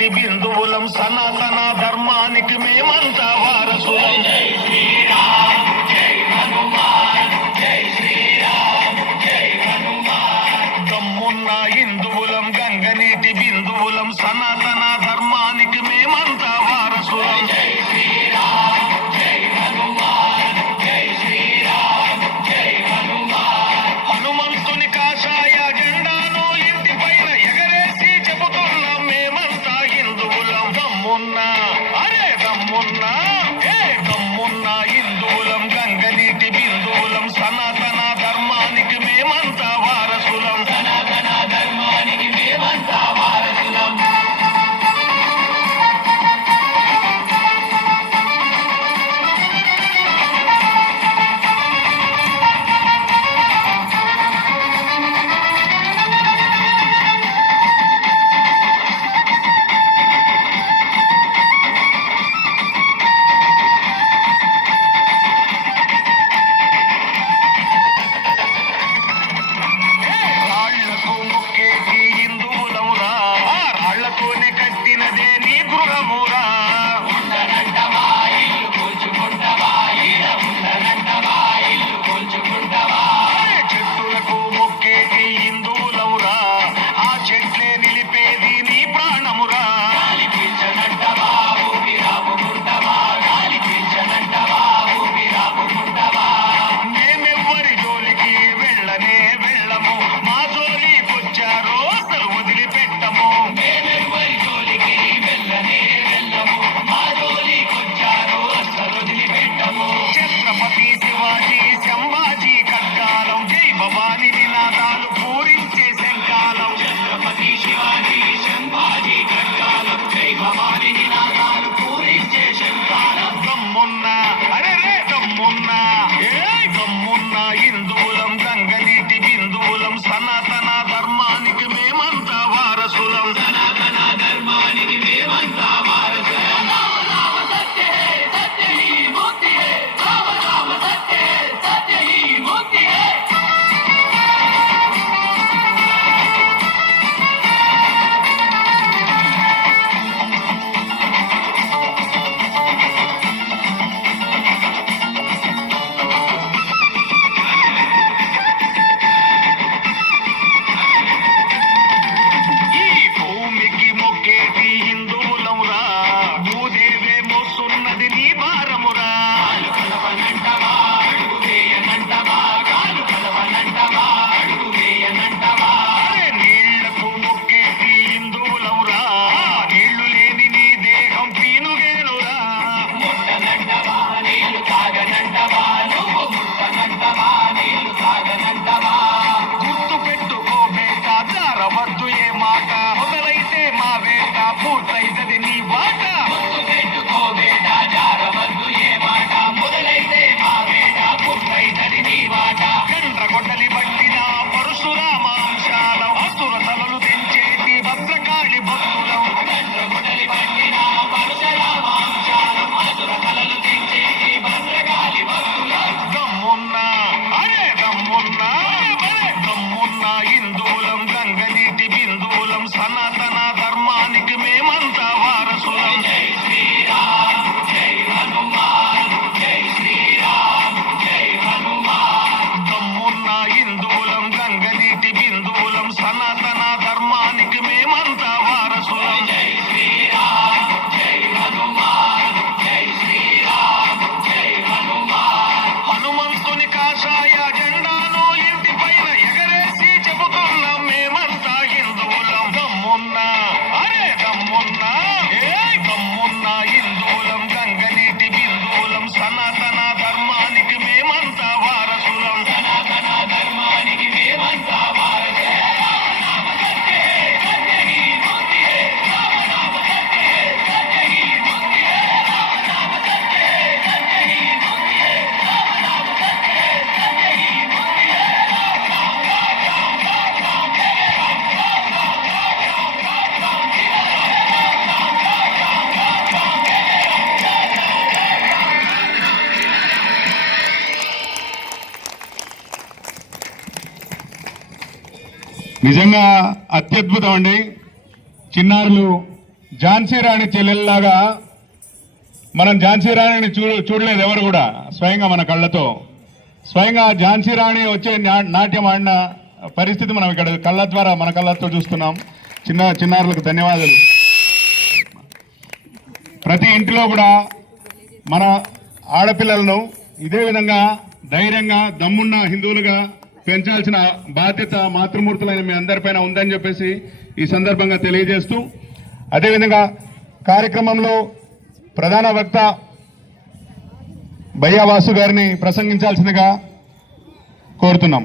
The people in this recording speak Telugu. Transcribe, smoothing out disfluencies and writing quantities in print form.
గంగనీటి బిందువులం సనాతన ధర్మానికి మేమంతా వారసులం. జై శ్రీరామ్ జై హనుమాన్ జై శ్రీరామ్ జై హనుమాన్. దమ్మున్న హిందువులం గంగనీటి బిందువులం సనాతన ధర్మానికి మేమంతా వారసులం. జై శ్రీరామ్ జై హనుమాన్ జై శ్రీరామ్ జై హనుమాన్. హనుమంతుని కాషాయ జెండాను ఇంటి పైన ఎగరేసి చెబుతున్నాం మేమంతా హిందువులం. దమ్మున్నా అరే దమ్మున్నా దమ్మున్నా హిందువులం గంగనీటి బిందువులం సనాతన ధర్మానికి మేమంతా వారసులం. సనాతన ధర్మానికి మేమంతా వారసులం. రాళ్లకు మొక్కేటి హిందువులమురా, రాళ్లతోనే కట్టినదే నీ గృహమురా. ఉండనంటవా ఇల్లు కూల్చుకుంటవా, ఈడ ఉండనంటవా ఇల్లు కూల్చుకుంటవా. చెట్టులకు మొక్కేటి హిందువులమురా, ఆ చెట్లే నిలిపేది నీ ప్రాణమురా. గాలి పీల్చనంటవా ఊపిరాపుకుంటవా, గాలి పీల్చనంటవా ఊపిరాపుకుంటవా. మేమెవ్వరి జోలికి వెళ్ళనే వెళ్ళము, మా జోలికొచ్చారో అసలు వదిలిపెట్టము. మేమెవ్వరి జోలికి వెళ్ళనే వెళ్ళము, మా జోలికొచ్చారో అసలు వదిలిపెట్టము. ఛత్రపతి శివాజీ సంభాజీ ఖడ్గాలం, జై భవాని నినాదాలు పూరించే శంకాలం. ఛత్రపతి శివాజీ సంభాజీ ఖడ్గాలం, జై భవాని నినాదాలు పూరించే శంకాలం. దమ్మున్నా అరే రే దమ్మున్నా దమ్మున్నా హిందువులం గంగనీటి బిందువులం సనాతన ధర్మానికి మేమంతా వారసులం. సనాతన ధర్మానికి మేమంతా వారసులం. రామ రామ సత్య హే సత్య హీ ముక్తి హే, రామ రామ సత్య హే సత్య హీ ముక్తి హే. ఈ భూమికి మొక్కేటి హిందువులమురా, భూదేవే మోస్తున్నది నీ భారమురా. కాలు కలవనంటవా అడుగు వేయనంటవా, కాలు కలవనంటవా అడుగు వేయనంటవా. అరే నీళ్లకు మొక్కేటి హిందువులమురా, నీళ్లు లేని నీ దేహం పీనుగేనురా. ముట్టనంటవా నీళ్లు తాగనంటవా, నువ్వు ముట్టనంటవా నీళ్లు తాగనంటవా. గుర్తు పెట్టుకో బేట జారవద్దు ఏ మాట, మొదలైతే మా వేట పూర్తయితది నీ బాట. గుర్తు పెట్టుకో బేట జారవద్దు ఏ మాట, మొదలైతే మా వేట పూర్తయితది నీ బాట. గండ్రగొడ్డలి పట్టిన పరశురామాంశాల, అసుర తలలు తెంచేటి భద్రకాళి భక్తులం. గండ్రగొడ్డలి పట్టిన పరశురామాంశాల, అసుర తలలు తెంచేటి భద్రకాళి భక్తులం. దమ్మున్నా అరే దమ్మున్నా దమ్మున్నా హిందువులం గంగనీటి బిందువులం సనాతన ధర్మానికి మేమంతా వారసులం. జై శ్రీరామ్ జై హనుమాన్ జై శ్రీరామ్ జై హనుమాన్. దమ్మున్నా హిందువులం గంగనీటి బిందువులం సనాతన ధర్మానికి మేమంతా వారసులం. జై శ్రీరామ్ జై హనుమాన్ జై శ్రీరామ్ జై హనుమాన్. హనుమంతుని కాషాయ జెండాను ఇంటి పైన ఎగరేసి చెబుతున్నాం మేమంతా హిందువులం. దమ్మున్నా అరే దమ్మున్నా దమ్మున్నా హిందువులం గంగనీటి బిందువులం సనాతన ధర్మానికి మేమంతా వారసులం. సనాతన ధర్మానికి మేమంతా వారసులం. రామ రామ సత్య హే సత్య హీ ముక్తి హే, రామ రామ సత్య హే సత్య హీ ముక్తి హే, రామ రామ సత్య హే సత్య హీ ముక్తి హే, రామ రామ సత్య హే సత్య హీ ముక్తి హే. రామ రామ రామ రామ రామ రామ జయ రామ రామ రామ రామ రామ రామ రామ జయ రామ రామ రామ రామ రామ రామ జయ రామ జయ రామ. నిజంగా అత్యద్భుతం అండి. చిన్నారులు ఝాన్సీ రాణి చెల్లెల్లాగా మనం ఝాన్సీ రాణిని చూడలేదు ఎవరు కూడా స్వయంగా మన కళ్ళతో. స్వయంగా ఝాన్సీ రాణి వచ్చే నాట్యం ఆడిన పరిస్థితి మనం ఇక్కడ కళ్ళ ద్వారా మన కళ్ళతో చూస్తున్నాం. చిన్నారులకు ధన్యవాదాలు. ప్రతి ఇంటిలో కూడా మన ఆడపిల్లలను ఇదే విధంగా ధైర్యంగా దమ్మున్న హిందువులుగా పెంచాల్సిన బాధ్యత మాతృమూర్తులైన మీ అందరిపైన ఉందని చెప్పేసి ఈ సందర్భంగా తెలియజేస్తూ, అదేవిధంగా కార్యక్రమంలో ప్రధాన వక్త భయ్యా వాసు గారిని ప్రసంగించాల్సిందిగా కోరుతున్నాం.